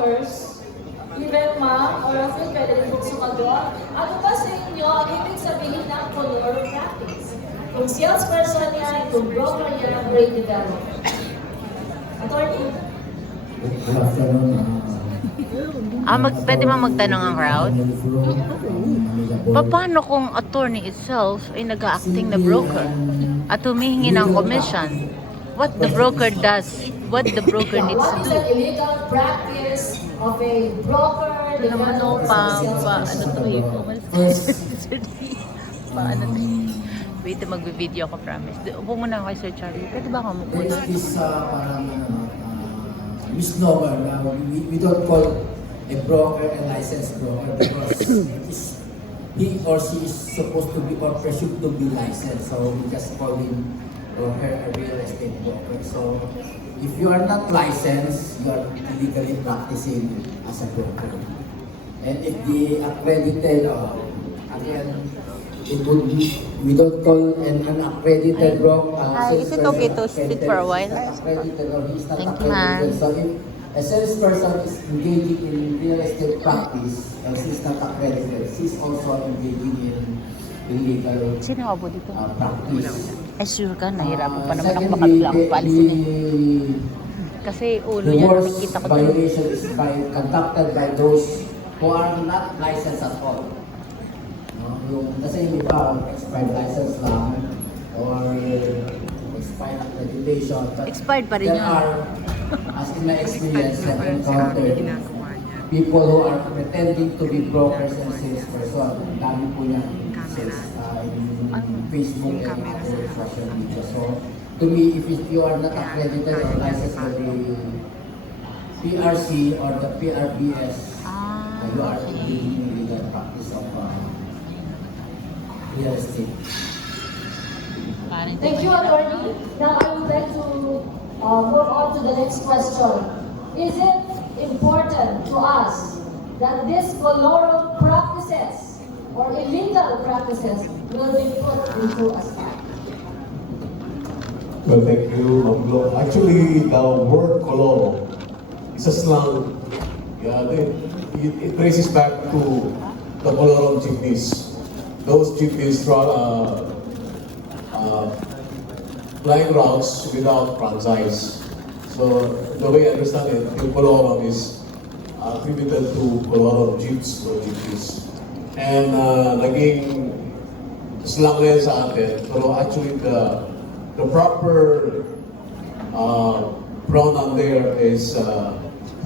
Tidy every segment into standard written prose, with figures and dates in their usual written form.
brokers, even ma'am or a friend pwede rin pong sumagot. Ano ba sa inyo ang ibig sabihin ng color practice? Kung salesperson yan, kung broker yan, brain developer. Attorney? Good afternoon. Pwede ba magtanong ang crowd? Paano kung attorney itself ay nag-acting na broker at humihingi ng commission? What the broker does, what the broker needs What is to do? an illegal practice of a broker, Naman developer, Wait, mag-video ako, promise. Upo muna ako kay Sir Charlie. Pwede ba ako There muna? is this parang misnomer na we don't call a broker a licensed broker because he or she is supposed to be or presumed to be licensed. So we just call him or her a real estate broker. So if you are not licensed, you are illegally practicing as a broker. And if the accredited, again, it would be, we don't call an unaccredited broker. Is it okay to sit for a while? Accredited or he's not Thank you, accredited. ma'am. So if a salesperson is engaging in real estate practice and she's not accredited, she's also engaging in illegal Sino ako dito? practice. Ay, sure ka, nahirapan pa naman ako Secondly, makabila akong paalisin eh. the Kasi ulo niya worst nakikita ko dito. violation is conducted by those who are not licensed at all. Kasi yung iba, expired license lang or expired accreditation. But Expired pa rin there yun. are, as in my experience, I've encountered people who are pretending to be brokers and salesperson. Ang dami po niya in Facebook and other social media. So, to me, if you are not accredited or licensed by the PRC or the PRBS, you are engaging in illegal practice of real estate. Thank you, attorney. Now I would like to move on to the next question. Is it important to us that these colorum practices or illegal practices will be put into a stop? Well, thank you, Ma'am Glo. Actually, the word coloro is a slang. Yeah, it traces back to the Colorum jeepneys. Those jeepneys flying routes without franchise. So the way I understand it, the Colorum is attributed to Colorum jeeps or jeepneys. And naging slang na yan sa atin, pero actually the proper pronoun there is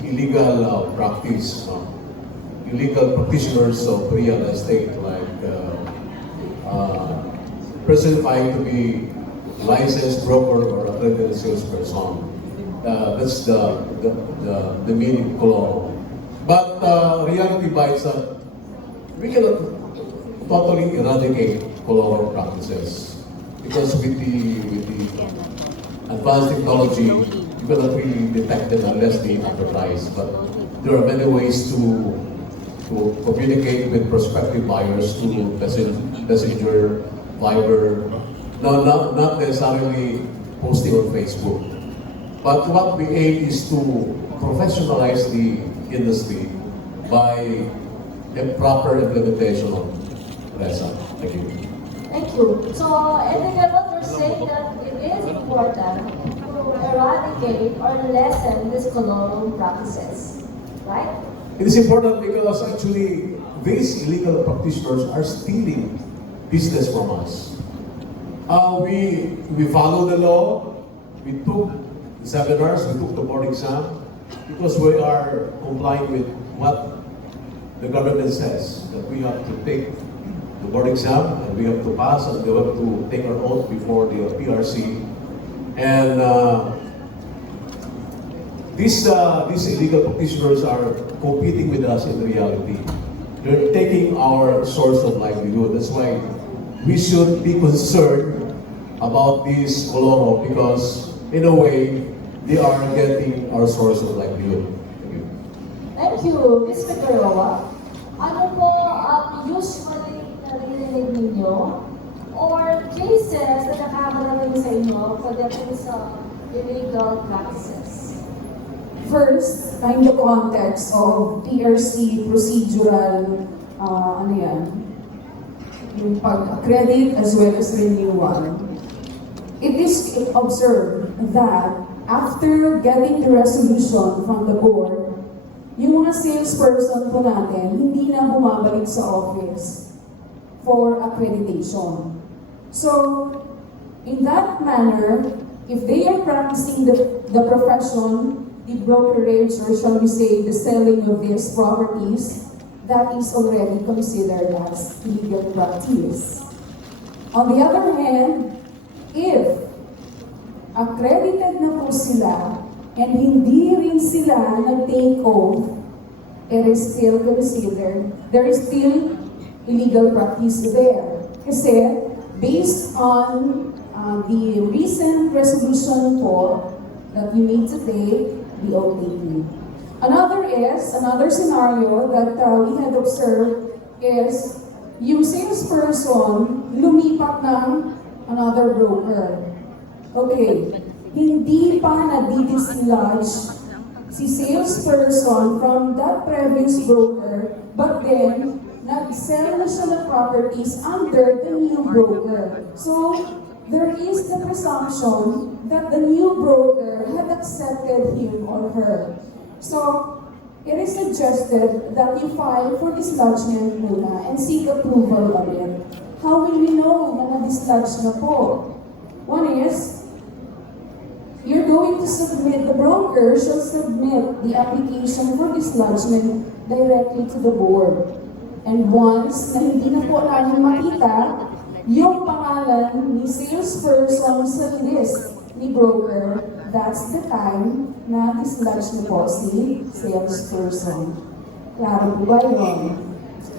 illegal practice. Illegal practitioners of real estate, like personifying to be licensed broker or accredited salesperson. That's the meaning of color. But reality bites that we cannot totally eradicate color practices because with the advanced technology, you cannot really detect them unless they advertise. But there are many ways to communicate with prospective buyers through Messenger, Viber, not necessarily posting on Facebook. But what we aim is to professionalize the industry by a proper implementation of RESA. Thank you. Thank you. So, in the developers say that it is important to eradicate or lessen these colorum practices, right? It is important because actually these illegal practitioners are stealing business from us. We follow the law. We took seminars. We took the board exam because we are complying with what the government says, that we have to take the board exam and we have to pass and we have to take our oath before the PRC. And these illegal practitioners are competing with us in reality. They're taking our source of livelihood. That's why we should be concerned about this coloro because in a way, they are getting our source of livelihood. Thank you. Thank you, Ms. Figueroa. Ano po ang usually naririnig ninyo or cases na nakakarating sa inyo pagdating sa illegal practices? first, kind of context of PRC procedural, ano yan, yung pag-accredit as well as renewal. It is observed that after getting the resolution from the board, yung mga salesperson po natin, hindi na bumabalik sa office for accreditation. So, in that manner, if they are practicing the profession, the brokerage, or shall we say, the selling of these properties, that is already considered as legal practice. On the other hand, if accredited na po sila and hindi rin sila nag-take oath, it is still considered, there is still illegal practice there. Kasi based on the recent resolution po that you made today, the OTP. Another scenario that we had observed is yung salesperson lumipat ng another broker. Okay, hindi pa na-dislodge si salesperson from that previous broker, but then nag-sell na siya ng properties under the new broker. So, there is the presumption that the new broker had accepted him or her. So, it is suggested that you file for dislodgement muna and seek approval of it. How will we know na na-dislodge na po? One is, you're going to submit, the broker shall submit the application for dislodgement directly to the board. And once na hindi na po namin makita yung pangalan ni salesperson sa list ni broker, that's the time na dislodge na po si salesperson. Klaro po ba yun?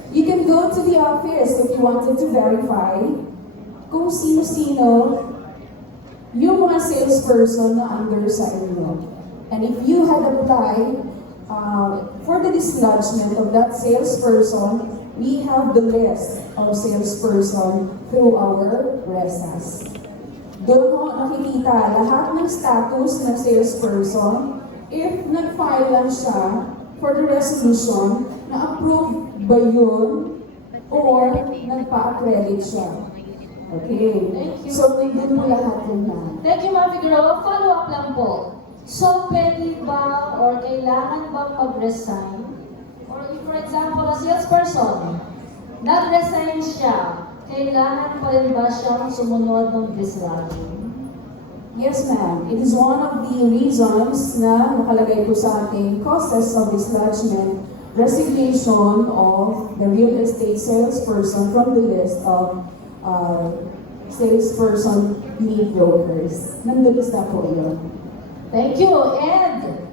You can go to the office if you wanted to verify kung sino-sino yung mga salesperson na under sa inyo. And if you had applied for the dislodgement of that salesperson, we have the list of salesperson through our RESAS. Doon mo nakikita lahat ng status ng salesperson. If nag-file lang siya for the resolution, na-approve ba yun or nagpa-accredit siya? Okay. Thank you. So, nandun mo lahat yun na. Thank you, Ma'am Figueroa. Follow-up lang po. So, pwede ba or kailangan bang mag-resign? Or if, for example, a salesperson, nag-resign siya, kailangan pa rin ba siyang sumunod ng dislodging? Yes, ma'am. It is one of the reasons na nakalagay po sa ating causes of dislodgement, resignation of the real estate salesperson from the list of salesperson lead brokers. Nandun na po yun. Thank you. And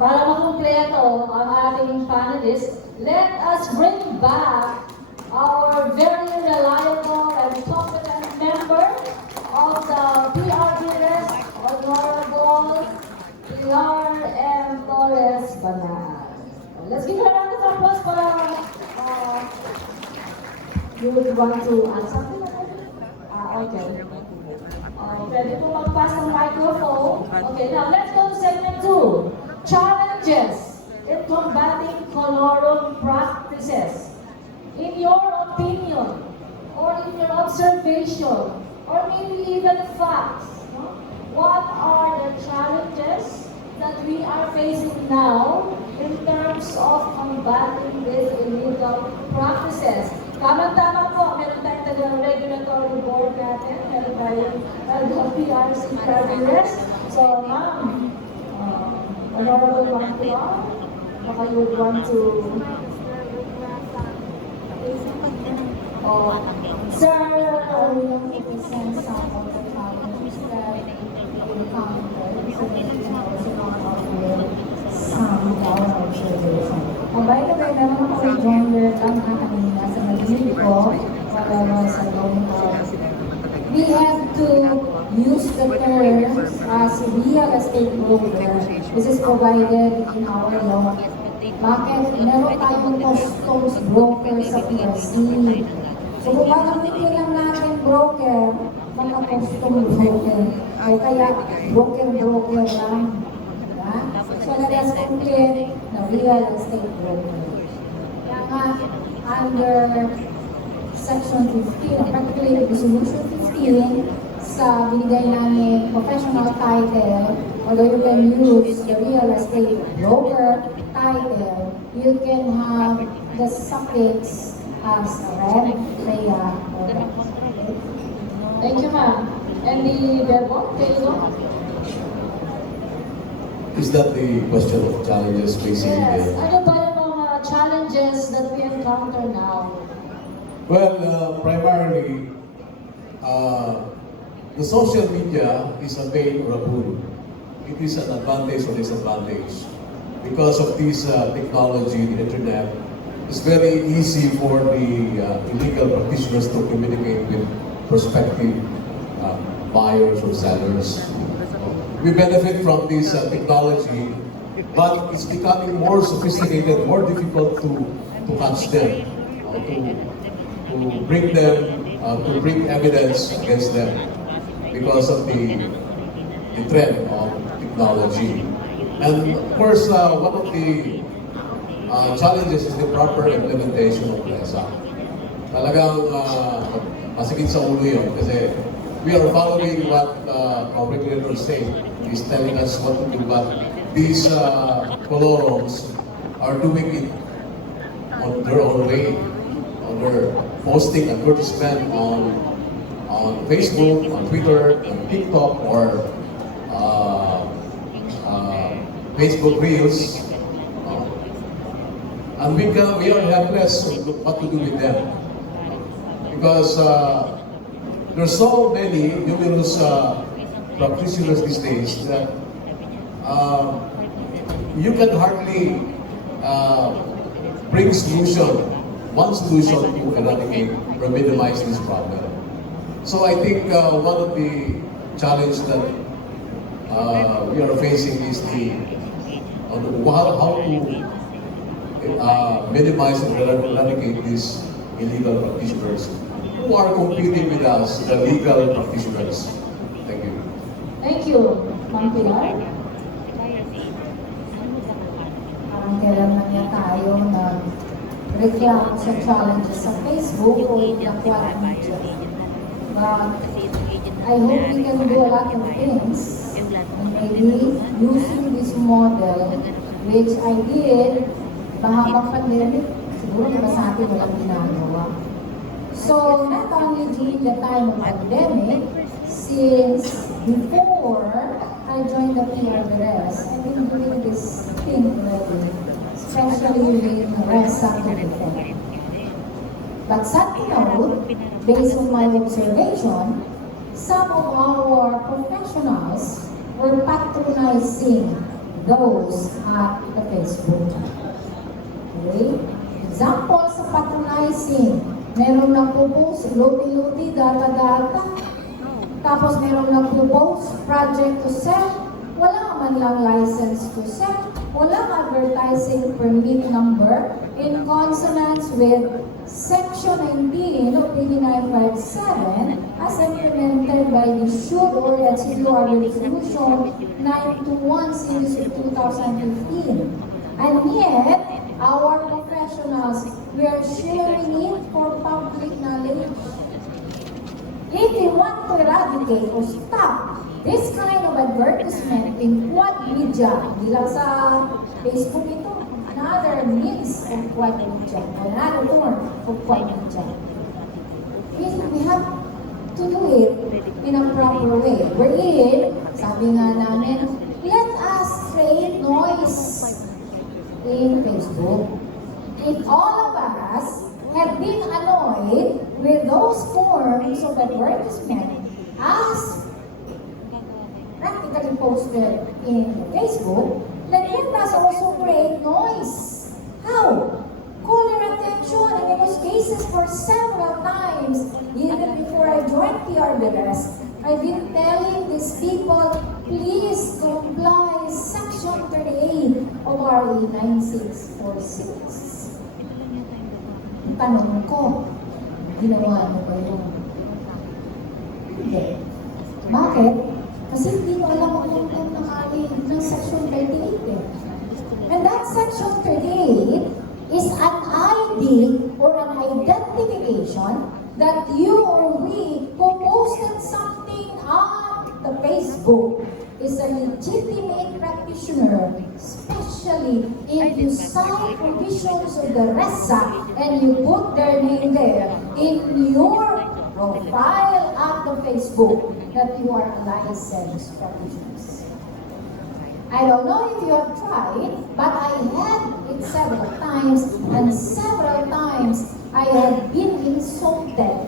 para makumpleto ang ating panelists, let us bring back our very reliable and competent member of the PRBS, Honorable Pilar M. Torres Banal. Let's give her a round of applause para you would want to add something? Okay. Pwede po mag-pass ng microphone. Okay, now let's go to segment 2. Challenges in combating colorum practices. In your opinion, or in your observation, or maybe even facts, no? What are the challenges that we are facing now in terms of combating these illegal practices? Tama-tama po, meron tayong taga-regulatory board natin, meron tayong PRC Carriers. So, ma'am, Honorable Mantua, baka you would want to... Sir, we will present some of the challenges that we encountered so that we can also come up with some of our observations. By the way, naman ako joiner lang na kanina sa nag-lead ko para sa loan card. We have to use the terms as real estate broker. This is provided in our law. Bakit? Meron tayong customs broker sa PRC. So kung gagamitin lang natin broker, mga custom broker, o kaya broker lang. Diba? So with the real estate broker. Kaya nga, under Section 15, particularly Resolution 15, sa binigay namin professional title, although you can use the real estate broker title, you can have the suffix as Reb, Rhea, or Reb. Thank you, ma'am. And the verbo, can you go? Is that the question of challenges facing Yes. the... Ano ba yung mga challenges that we encounter now? Well, primarily, the social media is a pain or a boon. It is an advantage or disadvantage. Because of this technology, the internet, it's very easy for the illegal practitioners to communicate with prospective buyers or sellers. We benefit from this technology, but it's becoming more sophisticated, more difficult to catch them, to bring them, to bring evidence against them because of the trend of technology. And of course, one of the challenges is the proper implementation of PRESA. Talagang masakit sa ulo yun kasi we are following what our regulators say. He's telling us what to do, but these colorons are doing it on their own way. They're posting advertisement on Facebook, on Twitter, on TikTok, or Facebook Reels. And we are helpless what to do with them. Because there's so many numerous practitioners these days that you can hardly bring one solution to eradicate or minimize this problem. So I think one of the challenges that we are facing is how to minimize and eradicate these illegal practitioners who are competing with us, the legal practitioners. Thank you. Thank you, Ma'am Pilar. Parang kailan lang niya tayo nag-reklamo sa challenges sa Facebook o in the quad media. But I hope we can do a lot of things, and maybe using this model, which I did, mahabang pandemic, siguro iba sa atin walang ginagawa. So, not only during the time of pandemic, since before I joined the PRBS, I've been doing this thing already, especially with RESA to defend. But sad to note, based on my observation, some of our professionals were patronizing those at the Facebook. Okay? Example sa patronizing, meron nagpo-post, loti-loti, data-data, tapos meron nagpo-post, project to sell, wala man lang license to sell, walang advertising permit number in consonance with Section 19 of 8957 as implemented by the Should or HCUR Resolution 921 Series of 2015. And yet, our professionals were sharing it for public knowledge. If we want to eradicate or stop this kind of advertisement in quad media, hindi lang sa Facebook ito, another means of quad media, another form of quad media. We have to do it in a proper way. Wherein, sabi nga namin, let us create noise in Facebook. If all of us have been annoyed with those forms of advertisement as practically posted in Facebook, then let us also create noise. How? Call your attention, and in those cases for several times, even before I joined PRBS, I've been telling these people, please comply Section 38 of RA 9646. Ang tanong ko, ginawa mo ba yun? Hindi. Bakit? Kasi hindi mo alam kung nakalin ng Section 38 eh. And that section 38 is an ID or an identification that you or we who posted something on the Facebook is a legitimate practitioner, especially if you sign provisions of the RESA and you put their name there in your profile at the Facebook that you are a licensed practitioner. I don't know if you have tried, but I had it several times, and several times I have been insulted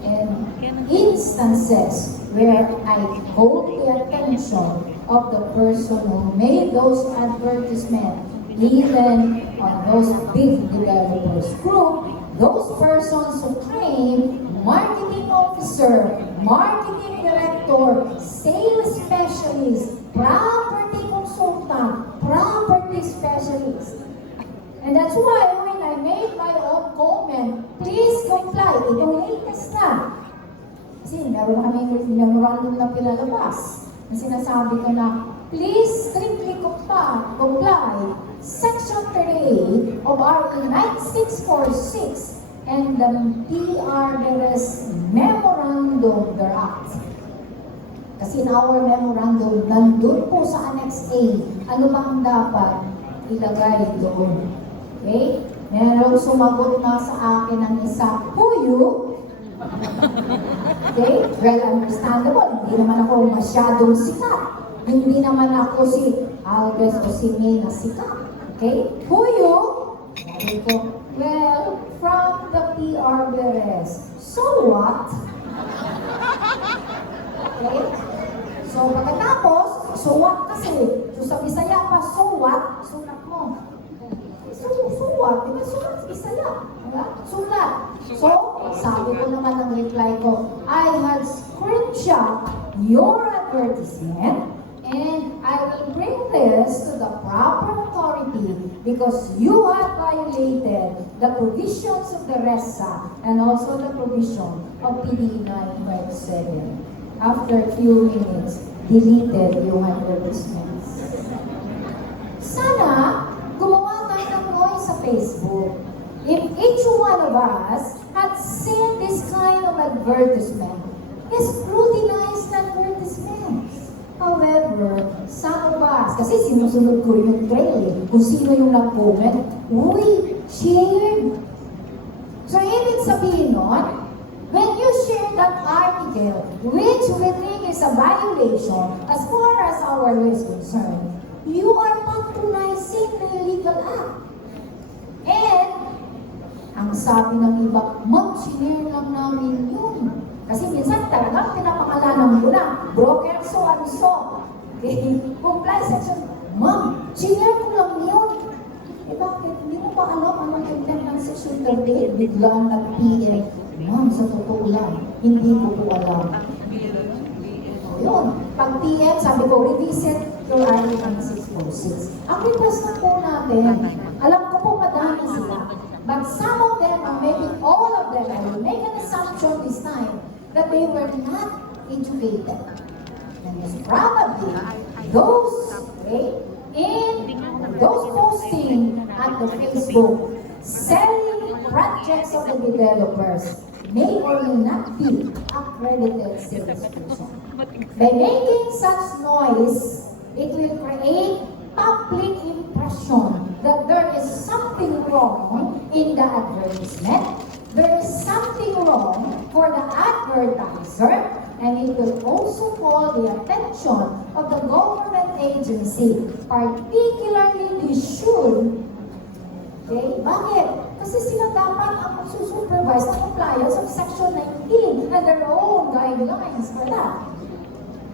in instances where I called the attention of the person who made those advertisements, even on those big developers group, those persons who claim marketing officer, marketing director, sales specialist, property consultant, property specialist. And that's why when I made my own comment, please comply. Itong latest na. Kasi meron na kami memorandum na pinalabas. Na sinasabi ko na, please strictly comply. Section 38 of RA 9646 and the PRDRS Memorandum thereof. Kasi in our memorandum, nandun po sa Annex A, ano ba ang dapat ilagay doon? Okay? Meron sumagot na sa akin ng isa, who you? Okay? Well, understandable. Hindi naman ako masyadong sikat. Hindi naman ako si Alves o si May na sikat. Okay? Who you? Sabi ko, well, from the PRBRS. So what? Okay? So, pagkatapos, so what kasi? So, sa Bisaya pa, so what? Sulat mo. So what? Diba sulat sa Bisaya? Diba? Sulat. So, sabi ko naman ng reply ko, I had screenshot your advertisement and I will bring this to the proper authority because you have violated the provisions of the RESA and also the provision of PD 957. After a few minutes, deleted yung advertisements. Sana, gumawa tayo ng noise sa Facebook. If each one of us had seen this kind of advertisement, scrutinize the advertisements. However, some of us, kasi sinusunod ko yung trail eh, kung sino yung nag-comment, uy, shared. So, ibig sabihin nun, when you share that article, which we think is a violation, as far as our law is concerned, you are patronizing the illegal act. And, ang sabi ng iba, ma'am, sinare lang namin yun. Kasi minsan talagang pinapangalanan mo na, broker so and so. Comply section, ma'am, sinare ko lang yun. Eh bakit? Hindi mo ba alam anong content ng section 38? Biglang nag-PM. Ma'am, sa totoo lang, hindi ko po alam. So yun, pag PM, sabi ko, revisit your RA 9646. Ang request na po natin, alam ko po madami sila. But some of them, or maybe all of them, I will make an assumption this time, that they were not educated. And it's probably those, okay, in those posting at the Facebook, selling projects of the developers, may or may not be accredited salesperson. By making such noise, it will create public impression that there is something wrong in the advertisement, there is something wrong for the advertiser, and it will also call the attention of the government agency, particularly the SHUD. Okay? Bakit? Kasi sila dapat ang magsusupervise ng compliance of Section 19 and their own guidelines for that.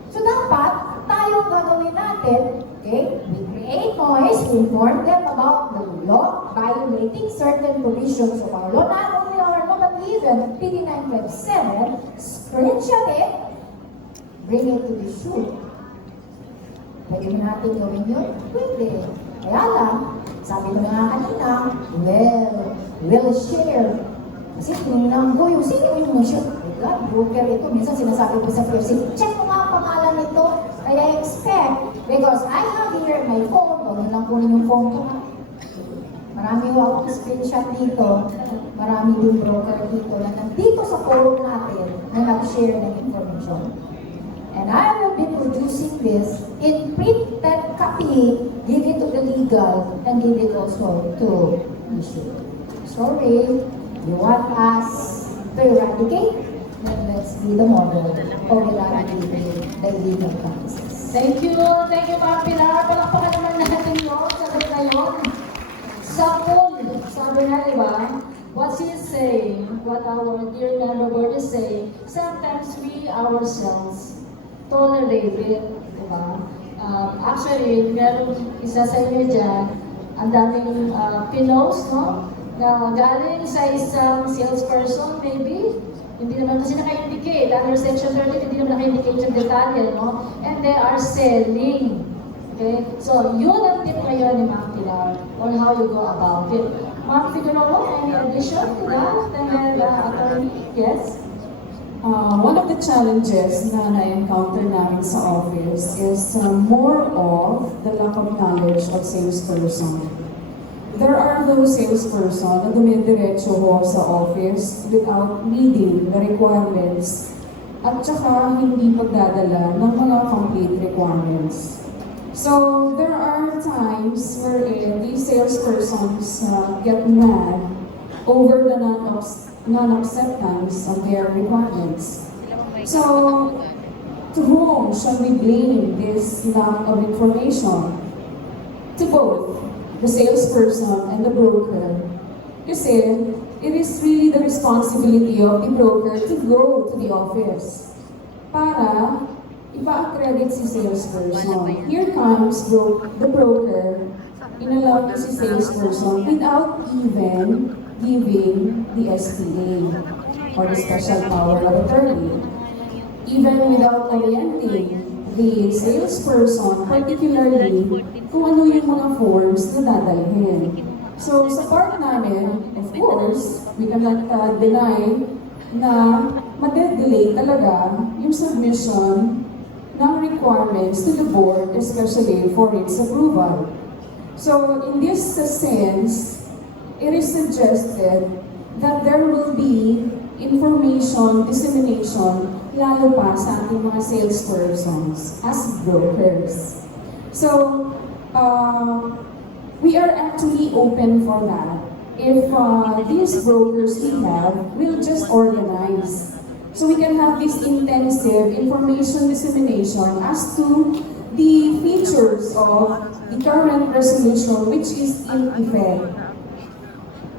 So dapat, tayo gagawin natin, okay, we create noise, we inform them about the law, violating certain provisions of our law, not only our law, but even PD 957, screenshot it, bring it to the SHUD. Pwede mo natin gawin yun? Pwede. Kaya lang, sabi ko nga kanina, we'll share. Kasi tinignan ko yung sino yung nag-share. God, broker ito. Minsan sinasabi ko sa person, check mo nga ang pangalan nito. Kaya I expect, because I have here my phone, huwag na lang kunin yung phone ko. Marami ho akong screenshot dito, marami din broker dito na nandito sa forum natin na nag-share ng information. And I will be producing this in printed copy, give it to the legal, and give it also to issue. Sorry, you want us to eradicate? Then let's be the model of eradicating the illegal practices. Thank you, Ma'am Pilar. Palakpakan naman natin yun, sabi na yun. Sa pool, sabi nga, di ba? What she is saying, what our dear man Robert is saying, sometimes we ourselves tolerate it, di ba? Actually, meron isa sa inyo dyan, ang daming pinos, no? Na galing sa isang salesperson, maybe, hindi naman kasi naka-indicate, under section 13, hindi naman naka-indicate yung detalye, no? And they are selling. Okay? So, yun ang tip ngayon ni Ma'am Pilar on how you go about it. Ma'am Figueroa, any addition to that? And then, attorney, yes? One of the challenges na na-encounter namin sa office is more of the lack of knowledge of salesperson. There are those salesperson na dumidiretso ho sa office without reading the requirements at saka hindi pagdadala ng mga complete requirements. So, there are times wherein these salespersons get mad over the non-acceptance of their requirements. So, to whom shall we blame this lack of information? To both the salesperson and the broker. Kasi, it is really the responsibility of the broker to go to the office para ipa-accredit si salesperson. Here comes the broker, inallow niya si salesperson without even giving the SPA or the special power of attorney. Even without orienting the salesperson, particularly kung ano yung mga forms na dadalhin. So sa part namin, of course, we cannot deny na madedelay talaga yung submission ng requirements to the board, especially for its approval. So in this sense, it is suggested that there will be information dissemination lalo pa sa ating mga salespersons as brokers. So, we are actually open for that. If these brokers we have will just organize. So we can have this intensive information dissemination as to the features of the current resolution which is in effect.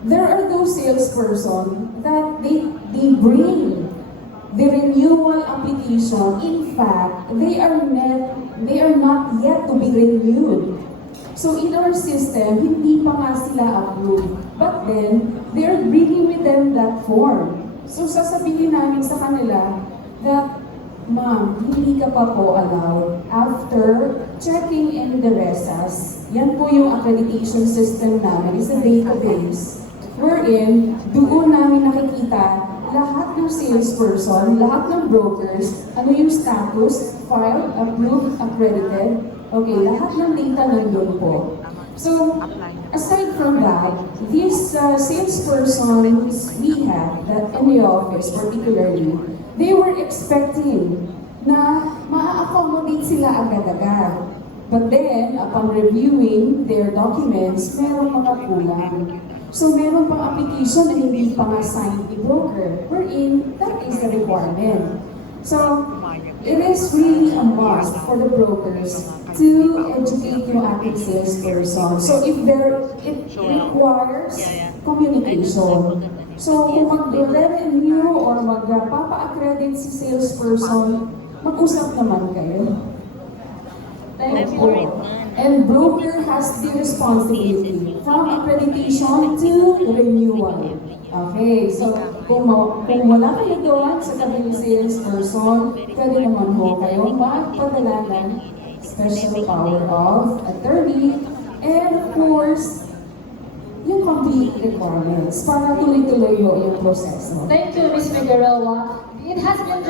There are those salesperson that they bring the renewal application. In fact, they are not yet to be renewed. So in our system, hindi pa nga sila approved. But then, they are bringing with them that form. So sasabihin namin sa kanila that, ma'am, hindi ka pa po allowed after checking in the RESAS. Yan po yung accreditation system namin. It's a database wherein doon namin nakikita lahat ng salesperson, lahat ng brokers, ano yung status, filed, approved, accredited. Okay, lahat ng data nandun po. So, aside from that, these salespersons we have that in the office particularly, they were expecting na ma-accommodate sila agad-agad. But then, upon reviewing their documents, merong mga kulang. So, meron pang application na hindi pa nga signed the broker, wherein that is the requirement. So, it is really a must for the brokers to educate yung ating salesperson. So, it requires communication. So, kung mag-renew or magpapa-accredit si salesperson, mag-usap naman kayo. Thank you. And broker has the responsibility from accreditation to renewal. Okay, so kung wala kayo doon sa tabi ng salesperson, pwede naman ho kayong magpadala ng special power of attorney and of course, yung complete requirements para tuloy-tuloy yung proseso. Thank you, Ms. Figueroa. It has been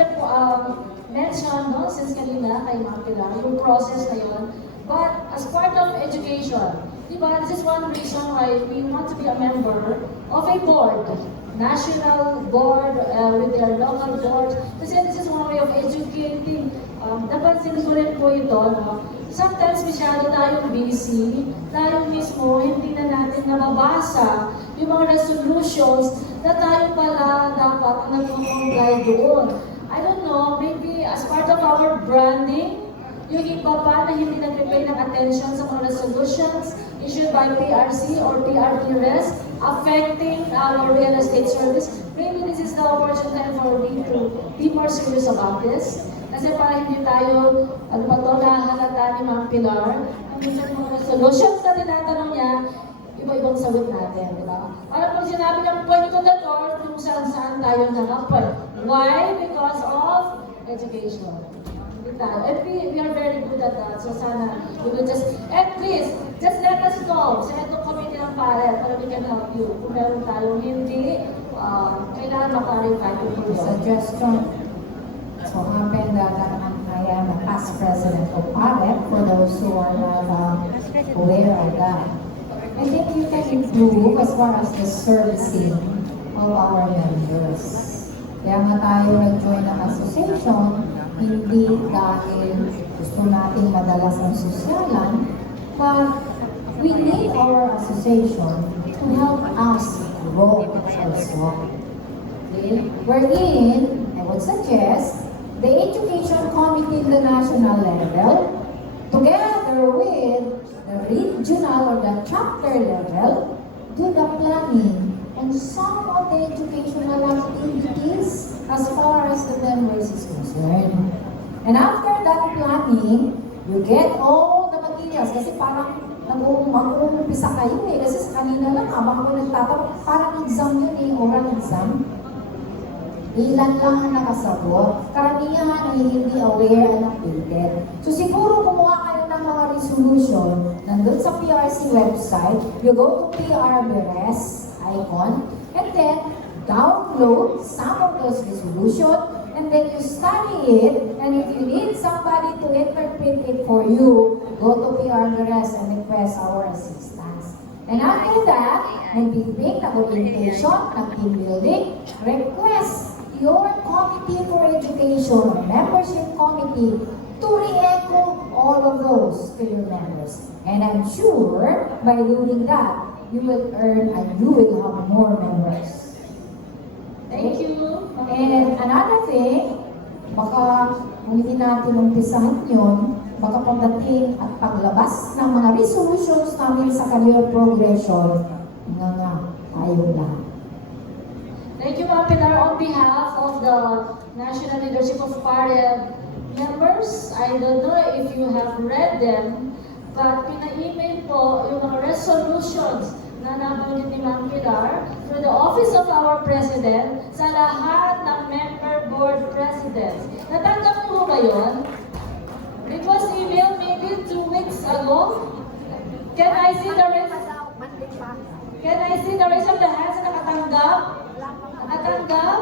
mention, no, since kanina kay Ma'am Pilar, yung process na yun. But as part of education, di ba, this is one reason why we want to be a member of a board, national board with their local board. Kasi this is one way of educating. Napansin ko rin po ito, no? Sometimes masyado tayong busy, tayo mismo hindi na natin nababasa yung mga resolutions na tayo pala dapat nag-comply doon. I don't know, maybe as part of our branding, yung iba pa na hindi nag-pay ng attention sa mga resolutions issued by PRC or PRDRES affecting our real estate service, maybe this is the opportune time for me to be more serious about this. Kasi para hindi tayo, ano pa to, nahalata ni Ma'am Pilar, ang minsan mga resolutions na tinatanong niya, iba-ibang sagot natin, di ba? Para pag sinabi ng point to the door, kung saan tayo nakapoint. Why? Because of education. And we are very good at that. So sana, we will just, and please, just let us know sa itong committee ng PARED para we can help you. Kung meron tayong hindi, kailangan makarify po po yun. Suggestion. So happened that I am a past president of PAREP, for those who are not aware of that. I think you can improve as far as the servicing of our members. Kaya nga tayo nag-join ng association, hindi dahil gusto nating madalas ang sosyalan, but we need our association to help us grow also. Okay? Wherein, I would suggest, the Education Committee in the national level, together with the regional or the chapter level, do the planning on some of the educational activities as far as the members is concerned. And after that planning, you get all the materials. Kasi parang mag-uumpisa kayo eh. Kasi sa kanina lang, habang ako nagtatanong, parang exam yun eh, oral exam. Ilan lang ang nakasagot. Karamihan ay hindi aware and updated. So siguro kumuha kayo ng mga resolution, nandun sa PRC website, you go to PRBRS icon, and then download some of those resolutions, and then you study it, and if you need somebody to interpret it for you, go to PRBRS and request our assistance. And after that, nagbibig, nag-orientation, nag-team building, request your committee for education, membership committee, to re-echo all of those to your members. And I'm sure by doing that, you will earn and you will have more members. Thank you. And another thing, baka kung hindi natin umpisahan yun, baka pagdating at paglabas ng mga resolutions namin sa career progression, nga tayo lahat. Thank you, Ma'am Pilar. On behalf of the National Leadership of PAREB members, I don't know if you have read them, but pina-email po yung mga resolutions na nabanggit ni Ma'am Pilar through the Office of our President sa lahat ng member board presidents. Natanggap mo ba yun? It was emailed maybe 2 weeks ago. Can I see the raise of the hands na nakatanggap? Nakatanggap?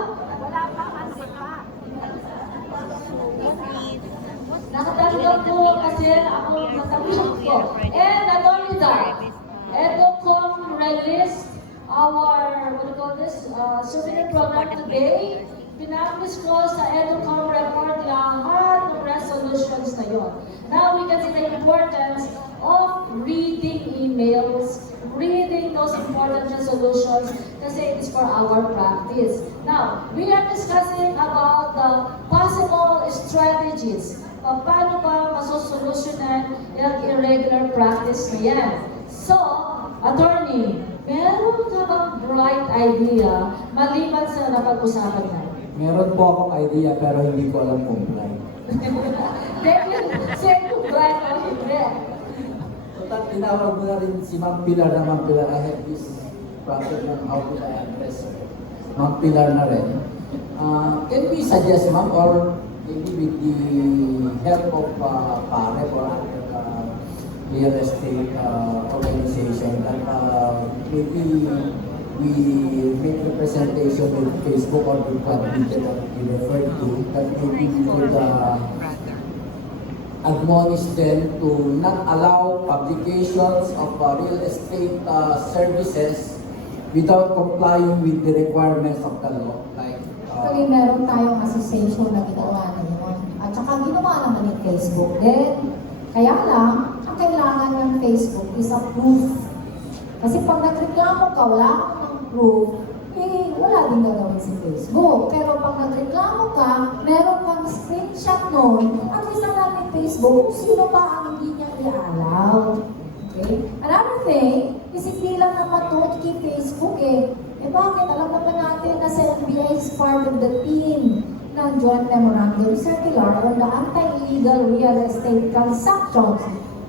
Nakatanggap po kasi ako natanggap ko. And not only that, EDUCOM released our, what do you call this, souvenir program today. Pinapublish ko sa EDUCOM report lahat ng resolutions na yun. Now we can see the importance of reading emails, reading those important resolutions kasi it is for our practice. Now, we are discussing about the possible strategies. Paano ba masosolusyonan yung irregular practice na yan? So, attorney, meron ka bang bright idea maliban sa napag-usapan natin? Meron po akong idea pero hindi ko alam kung blind. David, say kung bright o hindi. So, tinawag mo na rin si Ma'am Pilar na Ma'am Pilar, I have this problem ng how to address Ma'am Pilar na rin. Can we suggest, Ma'am, or maybe with the help of PAREB or real estate organization that maybe we make representation with Facebook or with what we referred to, that maybe we could admonish them to not allow publications of real estate services without complying with the requirements of the law. Like, Actually, meron tayong association na ginawa na yun. At saka ginawa naman yung Facebook din. Kaya lang, ang kailangan ng Facebook is a proof. Kasi pag nagreklamo ka, wala kang ng proof, eh, wala din gagawin si Facebook. Pero pag nagreklamo ka, meron kang screenshot nun, at least alam ni Facebook kung sino ba ang hindi niya i-allow. Okay? Another thing, is hindi lang naman tungkol kay Facebook eh. Eh bakit? Alam naman natin na sa NBI is part of the team ng Joint Memorandum Circular on the Anti-Illegal Real Estate Transactions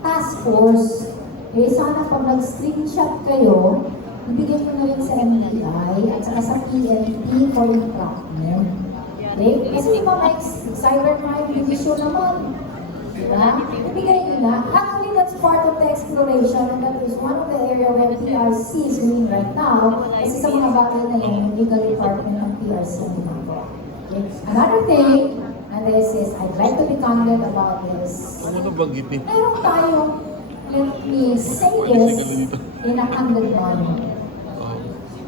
Task Force. Eh sana pag nag-screenshot kayo, ibigay nyo na rin sa NBI at saka sa PNP for entrapment. Okay? Kasi di ba may cybercrime division naman? Diba? Ibigay nyo na. Actually, that's part of the exploration and that is one of the area where PRC is doing right now. Kasi sa mga bagay na yun, yung legal department ng PRC ang ginagawa. Okay? Another thing, and this is, I'd like to be candid about this. Meron tayong, let me say this in a candid manner.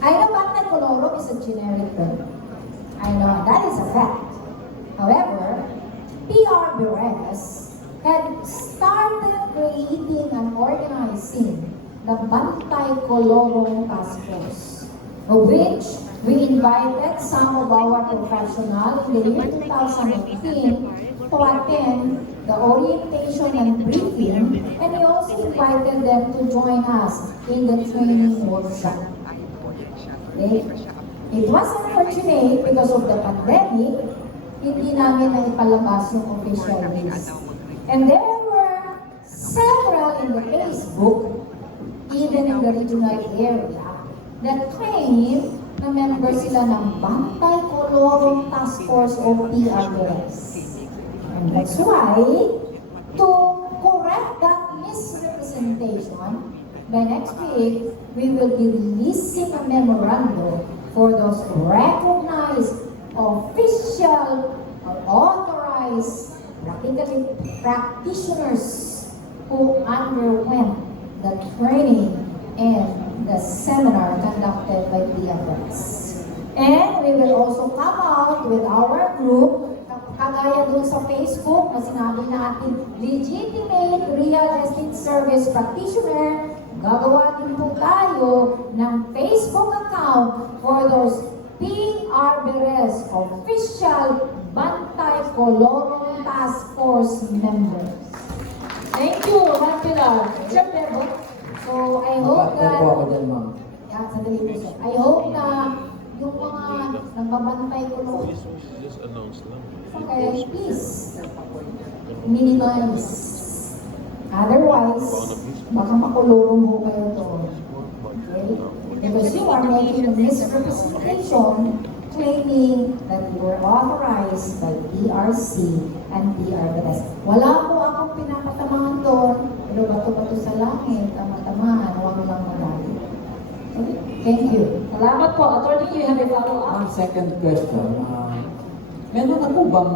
I know anti-colorum is a generic term. I know that is a fact. However, PRBRS had started creating and organizing the Bantay Colorum Task Force, of which we invited some of our professionals in the year 2018 to attend the orientation and briefing, and we also invited them to join us in the training workshop. Okay? It was unfortunate because of the pandemic, hindi namin na ipalabas yung official list. And there were several in the Facebook, even in the regional area, that claim na member sila ng Bantay Colorum Task Force o PRBS. And that's why, to correct that misrepresentation, by next week, we will be releasing a memorandum for those recognized official or authorized practitioners who underwent the training and the seminar conducted by PRBS. And we will also come out with our group, kagaya dun sa Facebook na sinabi natin, legitimate real estate service practitioner. Gagawa din po tayo ng Facebook account for those PRBS official Bantay Colorum Task Force members. Thank you, Ma'am Pilar. Siyempre, so I hope Bakit po ako that, dyan, ma'am? yeah, sandali po siya. I hope na yung mga nagbabantay ko no, okay, please, minimize. Otherwise, baka makulurong mo kayo doon. Okay? Because you are making a misrepresentation claiming that you were authorized by PRC and PRBS. Wala po akong pinapatamaan doon, pero bato-bato sa langit, tama-tamaan, huwag lang magalit. Okay? Thank you. Salamat po. Attorney, you have a follow-up? Second question, meron na po bang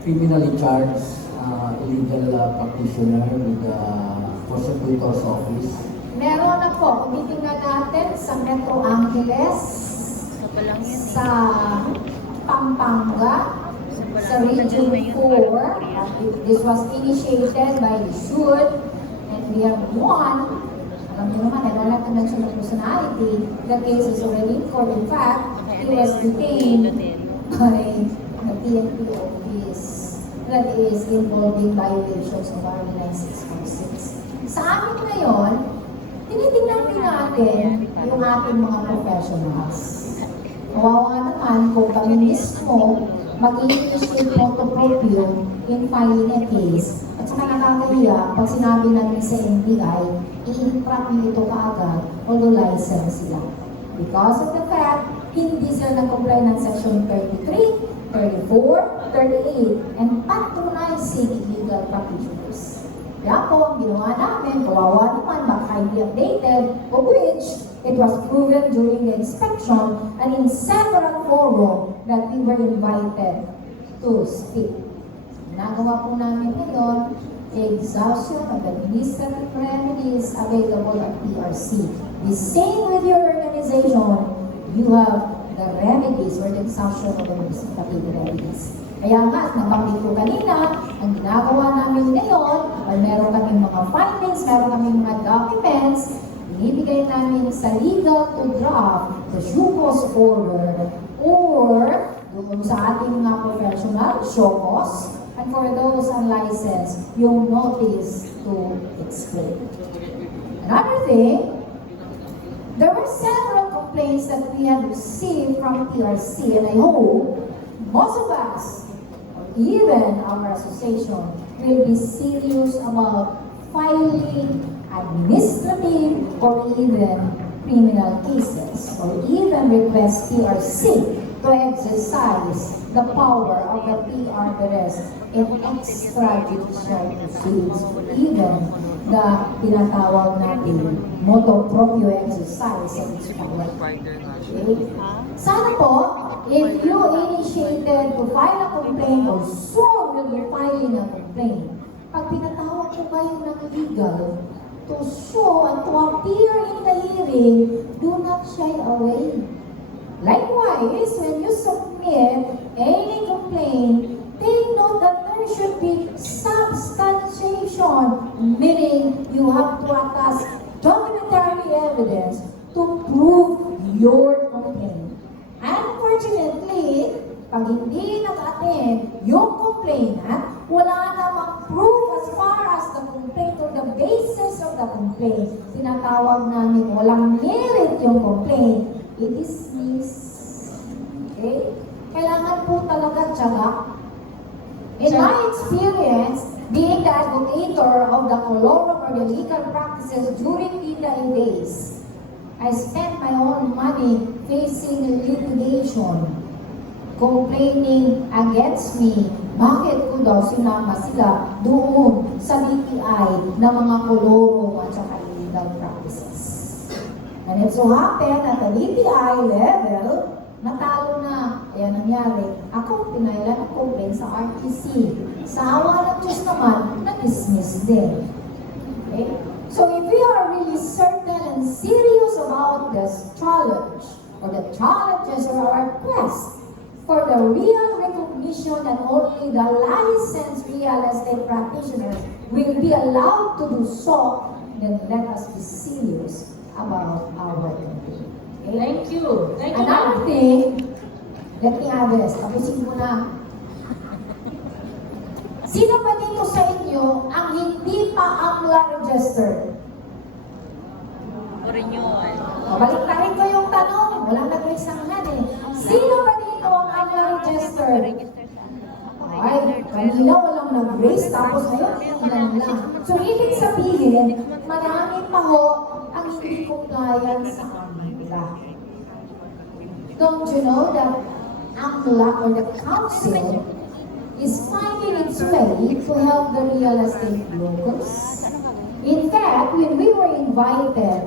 criminally charged illegal practitioner with the prosecutor's office? Meron na po, titingnan natin sa Metro Angeles, sa Pampanga, sa Region 4. This was initiated by the SUD, and we have one. Alam niyo naman, I don't have to mention the personality. The case is already in court. In fact, he was detained by the PNP office that is involving violations of RA 9646. Sa amin ngayon, tinitingnan din natin yung ating mga professionals. Kawawa naman kung kami mismo mag-i-initiate motu proprio in filing a case. At saka nakakahiya, pag sinabi namin sa NBI, i-infract nyo ito kaagad, although license sila. Because of the fact, hindi sila nag-comply ng Section 33, 34, 38, and patronizing illegal practitioners. Kaya po, ang ginawa namin, kawawa naman, baka can be updated, of which it was proven during the inspection and in several forums that we were invited to speak. Nagawa po namin ngayon, exhaustion of administrative remedies available at PRC. The same with your organization, you have the remedies or the exhaustion of administrative remedies. Kaya nga, nabanggit ko kanina, ang ginagawa namin ngayon, ay meron kaming mga findings, meron kaming mga documents, binibigay namin sa legal to draft the SHUCOS order or doon sa ating mga professional, SHOCOS, and for those unlicensed, yung notice to explain. Another thing, there were several complaints that we had received from PRC, and I hope most of us, or even our association, will be serious about filing administrative or even criminal cases, or even request PRC to exercise the power of the PRBRS in extrajudicial proceedings, even the tinatawag natin motu proprio exercise of its power. Okay? Sana po, if you initiated to file a complaint or soon will be filing a complaint, pag pinatawag po kayo ng legal to show and to appear in the hearing, do not shy away. Likewise, when you submit any complaint, take note that there should be substantiation, meaning you have to attach documentary evidence to prove your complaint. Unfortunately, pag hindi nag-attend yung complainant, wala namang proof as far as the complaint or the basis of the complaint. Tinatawag namin walang merit yung complaint. I-dismiss. Okay? Kailangan po talaga tiyaga. In my experience, being the advocator of the colorum or the legal practices during DIDA days, I spent my own money facing litigation, complaining against me. Bakit ko daw sinama sila doon sa DTI ng mga colorum at saka illegal practices. And it so happened at the DTI level, natalo na. Kaya nangyari, ako pinailan ang complaint sa RTC. Sa awa ng Diyos naman, na-dismiss din. Okay? So if we are really certain and serious about this challenge, or the challenges or our quest for the real recognition that only the licensed real estate practitioners will be allowed to do so, then let us be serious about our campaign. Okay? Thank you. Thank you, Another ma'am. thing, let me add this, tapusin ko na. Sino ba dito sa inyo ang hindi pa AMLA registered? Renewal. Balik-tarin ko yung tanong, walang nag-raise ng hand eh. Sino ba dito ang AMLA registered? Ay, kanina walang nag-raise, tapos ngayon, ilan lang. So, ibig sabihin, marami pa ho ang hindi compliant sa AMLA. Don't you know that AMLA or the council is finding its way to help the real estate brokers? In fact, when we were invited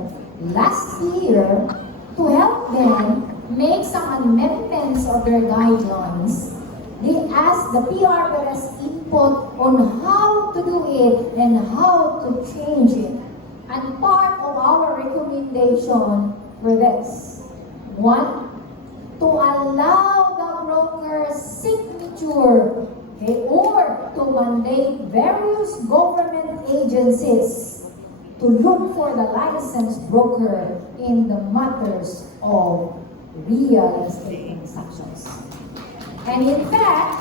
last year to help them make some amendments of their guidelines, they asked the PRBRS input on how to do it and how to change it. And part of our recommendation were this. One, to allow the broker's signature, okay, or to mandate various government agencies to look for the licensed broker in the matters of real estate transactions. And in fact,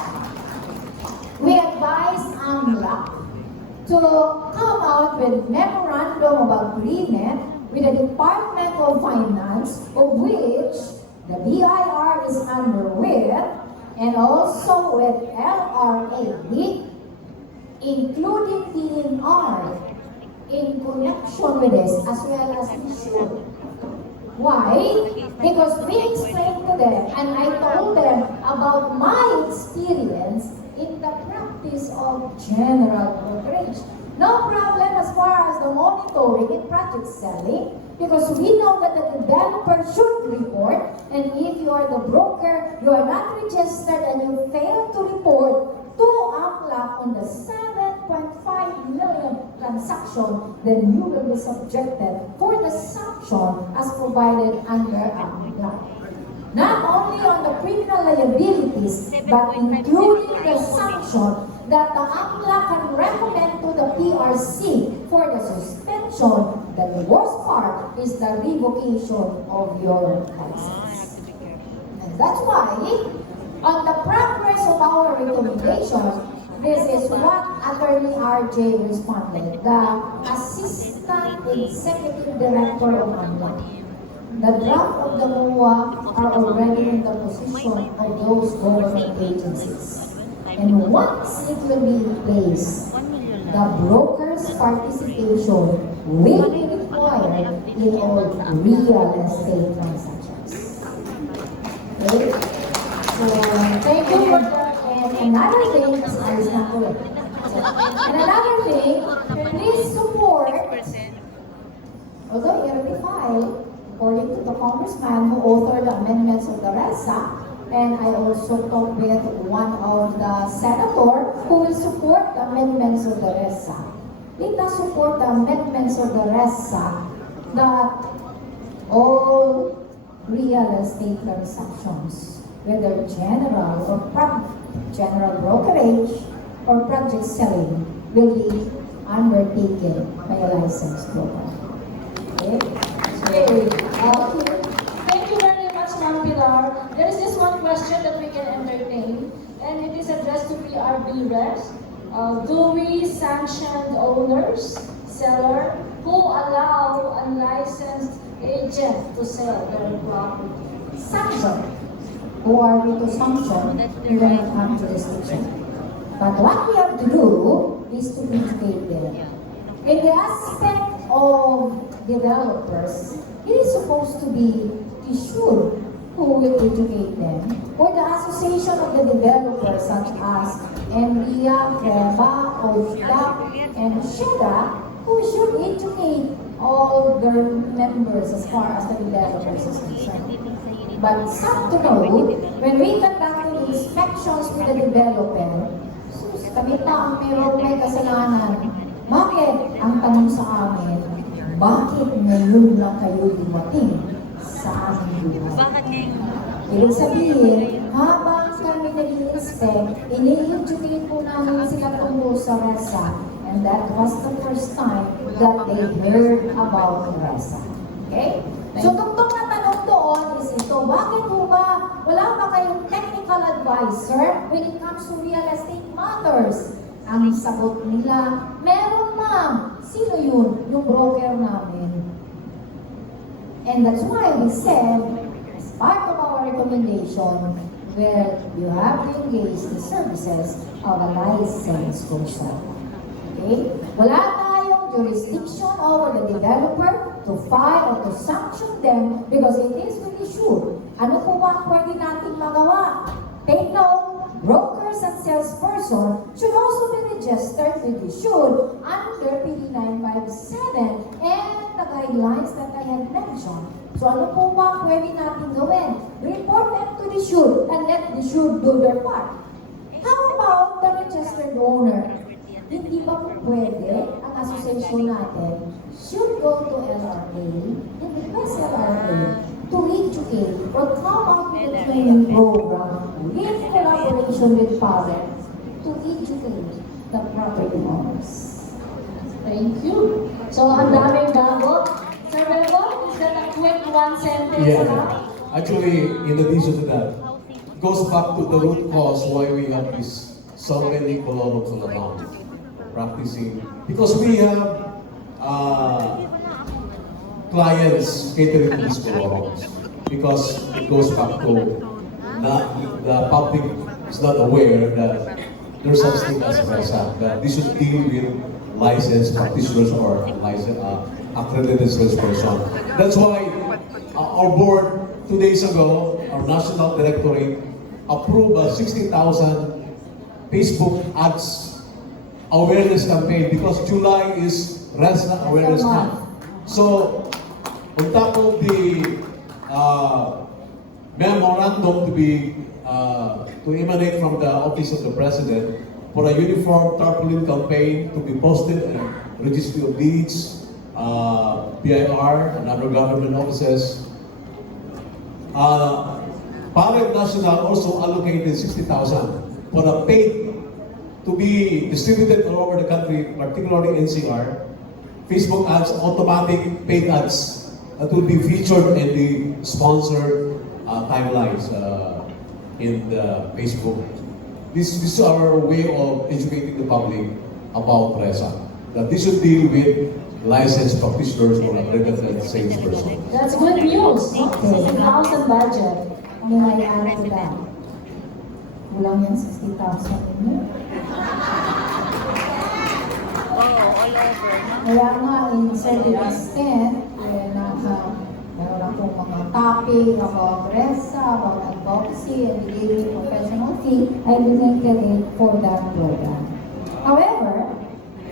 we advise AMLA to come out with memorandum of agreement with the Department of Finance, of which the BIR is under with, and also with LRA, including DNR, in connection with this, as well as we should. Why? Because we explained to them, and I told them about my experience in the practice of general brokerage. No problem as far as the monitoring and project selling, because we know that the developer should report, and if you are the broker, you are not registered and you fail to report to AMLAC on the 7.5 million transaction, then you will be subjected for the sanction as provided under AMLAC. Not only on the criminal liabilities, but including the sanction that the AMLAC can recommend to the PRC for the suspension. The worst part is the revocation of your license. And that's why, on the progress of our recommendations, this is what Attorney RJ responded, the Assistant Executive Director of AMLAC. The draft of the MOA are already in the position of those government agencies. And once it will be in place, the broker's participation will be required in all real estate transactions. Okay? So, Thank you for that. and another thing, is not correct. And another thing, please support, although it will be filed, according to the congressman who authored the amendments of the RESA, and I also talked with one of the senator who will support the amendments of the RESA. Let us support the amendments of the RESA that all real estate transactions, whether general or general brokerage or project selling, will be undertaken by a licensed broker. Okay? Okay. Thank you very much, Ma'am Pilar. There is just one question that we can entertain, and it is addressed to PRB Res. Do we sanction owners, seller, who allow unlicensed agent to sell their property? Sanction. Who are we to sanction? We will not have jurisdiction. But what we have to do is to educate them. In the aspect of developers, it is supposed to be issued who will educate them, or the association of the developers such as NRIA, FREBA, OSHDA, and SHEDA, who should educate all their members as far as the developers is concerned. But some to know, when we conducted inspections with the developer, sus, kami pa ang may kasalanan. Bakit? Ang tanong sa amin, bakit ngayon lang kayo dumating sa aming lugar? Bakit ngayon? Ibig sabihin, habang kami nag-i-inspect, ini-educate po namin sila tungkol sa RESA. And that was the first time that they heard about RESA. Okay? So, tungtong na tanong doon is ito, bakit po ba wala pa kayong technical advisor when it comes to real estate matters? Ang sagot nila, meron ma'am. Sino yun? Yung broker namin. And that's why we said, as part of our recommendation, where you have to engage the services of a licensed broker. Okay? Wala tayong jurisdiction over the developer to file or to sanction them because it is with issue. Ano po ba pwede natin magawa? Take note, brokers and salesperson should also be registered with issued under PD 957 and the guidelines that I had mentioned. So ano po ba pwede natin gawin? Report them to the should and let the should do their part. How about the registered owner? Hindi ba po pwede ang association natin should go to LRA and request LRA to educate or come up with a training program in collaboration with PAREC to educate the property owners. Thank you. So, ang daming bago. Sir Bebo, is that a quick one sentence Yeah. now? Actually, in addition to that, it goes back to the root cause why we have this so many colonials on the ground practicing. Because we have clients catering to these colonials. Because it goes back to the public is not aware that there's such thing as RESA, that this should deal with licensed practitioners or accredited salesperson. That's why our board, 2 days ago, our national directorate approved a 60,000 Facebook ads awareness campaign because July is RESNA Awareness Month. So, on top of the memorandum to emanate from the Office of the President for a uniform tarpaulin campaign to be posted in Registry of Deeds, BIR, and other government offices. Parent National also allocated 60,000 for a paid to be distributed all over the country, particularly NCR. Facebook ads, automatic paid ads that will be featured in the sponsored timelines in the Facebook. This is our way of educating the public about RESA. That this should deal with licensed practitioners or accredited salesperson. That's good news. 60,000 budget. May I add to that? Kulang yan 60,000 ninyo. Kaya nga, in certain extent, meron akong mga topic about RESA, about advocacy, and related professional fee, I donated it for that program. However,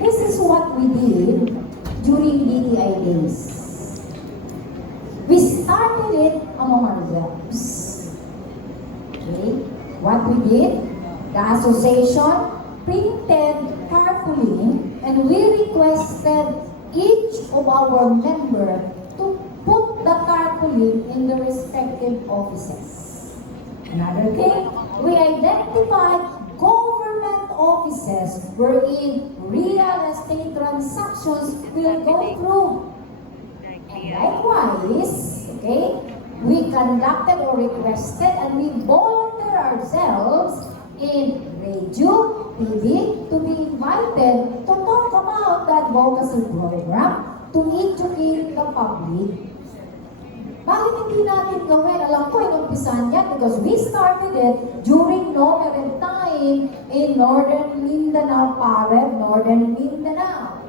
this is what we did during DTI days. We started it among ourselves. Okay? What we did, the association printed carefully and we requested each of our members to put the carefully in the respective offices. Another thing, we identified government offices wherein real estate transactions will go through. And likewise, okay, we conducted or requested and we volunteered ourselves in radio, TV, to be invited to talk about the advocacy program to educate the public. Bakit hindi natin gawin? Alam ko, inumpisan yan because we started it during Novered time in Northern Mindanao, Pareb, Northern Mindanao.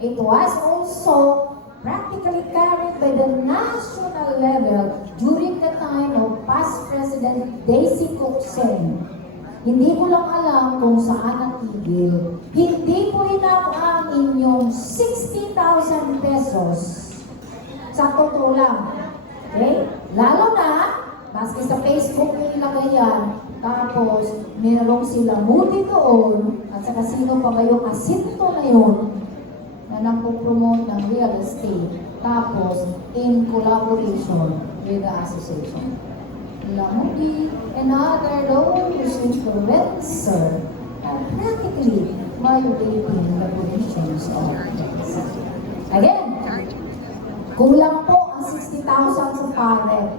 It was also practically carried by the national level during the time of past President Daisy Coxen. Hindi ko lang alam kung saan natigil. Hindi po enough ang inyong 60,000 pesos. Sa totoo lang. Okay? Lalo na, maski sa Facebook yung ilagay yan, tapos merong sila Moody doon, at saka sino pa ba yung asinto na yun, na nagpo-promote ng real estate, tapos in collaboration with the association. Lamudi and other those influencer are practically violating the positions of the Again, kulang po ang 60,000 sa parent.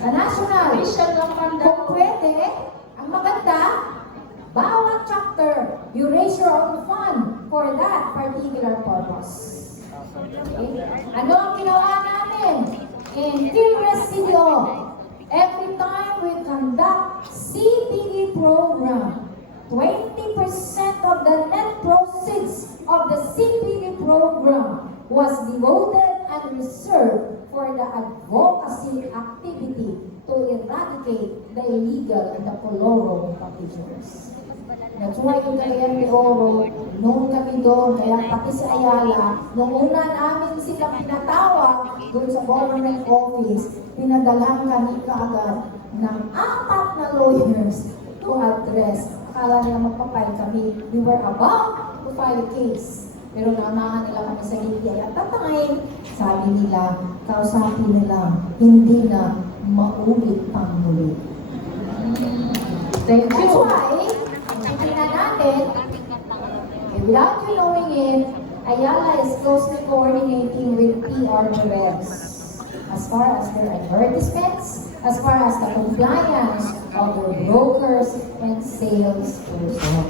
Sa national, kung pwede, ang maganda, bawat chapter, you raise your own fund for that particular purpose. Okay? Ano ang ginawa namin? In Philippines CDO, every time we conduct CPE program, 20% of the net proceeds of the CPE program was devoted and reserved for the advocacy activity to eradicate the illegal and the coloro practitioners. That's why yung Cagayan de Oro, noong kami doon, kaya pati si Ayala, noong una namin silang pinatawag doon sa government office, pinadalang kami kaagad ng 4 na lawyers to address. Akala nila magpapile kami. We were about to file a case. Pero namahan nila kami sa DTI. At that time, sabi nila, kausapin nila, hindi na maulit pang muli. Thank That's you. why, tingnan natin, without you knowing it, Ayala is closely coordinating with PR Direct as far as their advertisements, as far as the compliance of their brokers and salesperson.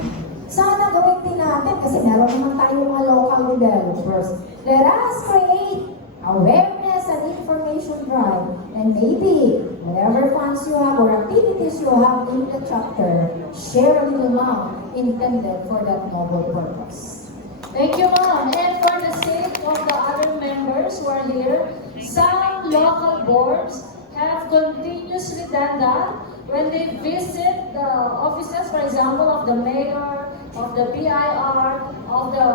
Sana gawin din natin kasi meron naman tayong mga local developers. Let us create awareness and information drive, and maybe whatever funds you have or activities you have in the chapter, share a little amount intended for that noble purpose. Thank you, Ma'am. And for the sake of the other members who are here, some local boards have continuously done that when they visit the offices, for example, of the mayor, of the BIR, of the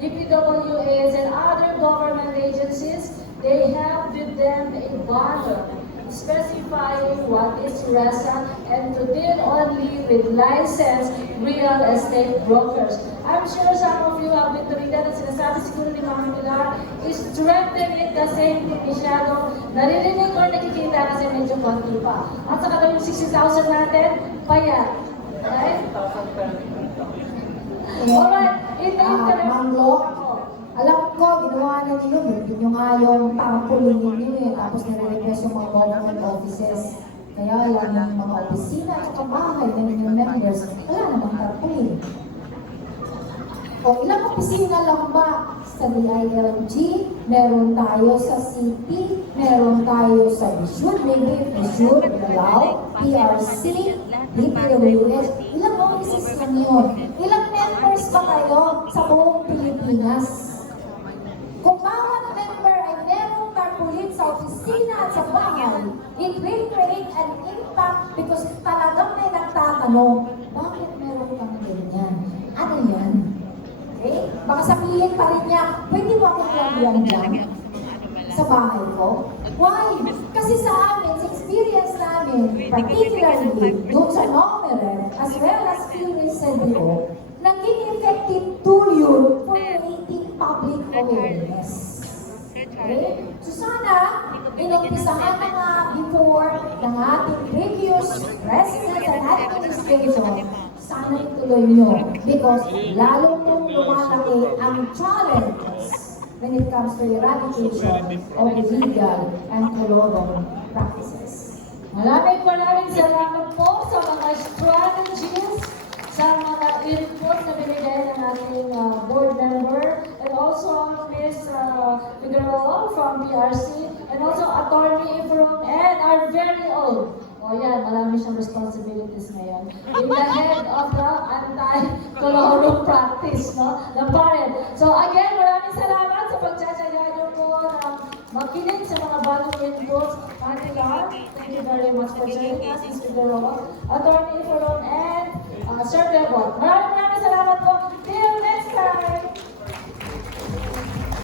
DPWAs and other government agencies, they have with them a banner specifying what is RESA and to deal only with licensed real estate brokers. I'm sure some of you have been to read that at sinasabi siguro ni Ma'am Pilar is strengthen it kasi hindi masyado naririnig or nakikita kasi medyo konti pa. At saka daw yung 60,000 natin, payat. Right? Alright, in the interest Ma'am Lo, alam ko, ginawa na ninyo, hindi nyo nga yung tarpaulin ninyo eh, tapos nire-request yung mga government offices. Kaya lang yung mga opisina at saka bahay na ninyong members, wala namang tarpaulin. O ilang opisina lang ba sa DILG? Meron tayo sa city, meron tayo sa Issued, maybe Issued, Allow, PRC, DPWH. Ilang offices lang yun? Ilang members ba kayo sa buong Pilipinas? Kung bawat member ay merong tarpaulin sa opisina at sa bahay, it will create an impact because talagang may nagtatanong, bakit meron kang ganyan? Ano yan? Okay? Baka sabihin pa rin niya, pwede mo akong lagyan dyan sa bahay ko? Why? Kasi sa amin, sa experience namin, particularly doon sa Nomerer, as well as Philippines NDO, naging effective tool yun for creating public awareness. Okay? So sana, inumpisahan na nga before ng ating previous president and administration, sana ituloy nyo. Because lalong nung lumalaki ang challenges when it comes to eradication of illegal and colorable practices. Maraming salamat po sa mga strategies, sa mga input na binigay ng ating board member, and also Ms. Figueroa from PRC, and also Attorney Efron, and our very own, yan, marami siyang responsibilities ngayon, in the head of the anti-colorum practice, no? The parent. So again, maraming salamat sa pagtsatsaga niyo po na makinig sa mga bagong inputs. Auntie Lar, thank you very much for joining us, Ms. Figueroa, Attorney Efron, and Sir Bebot. Maraming salamat po.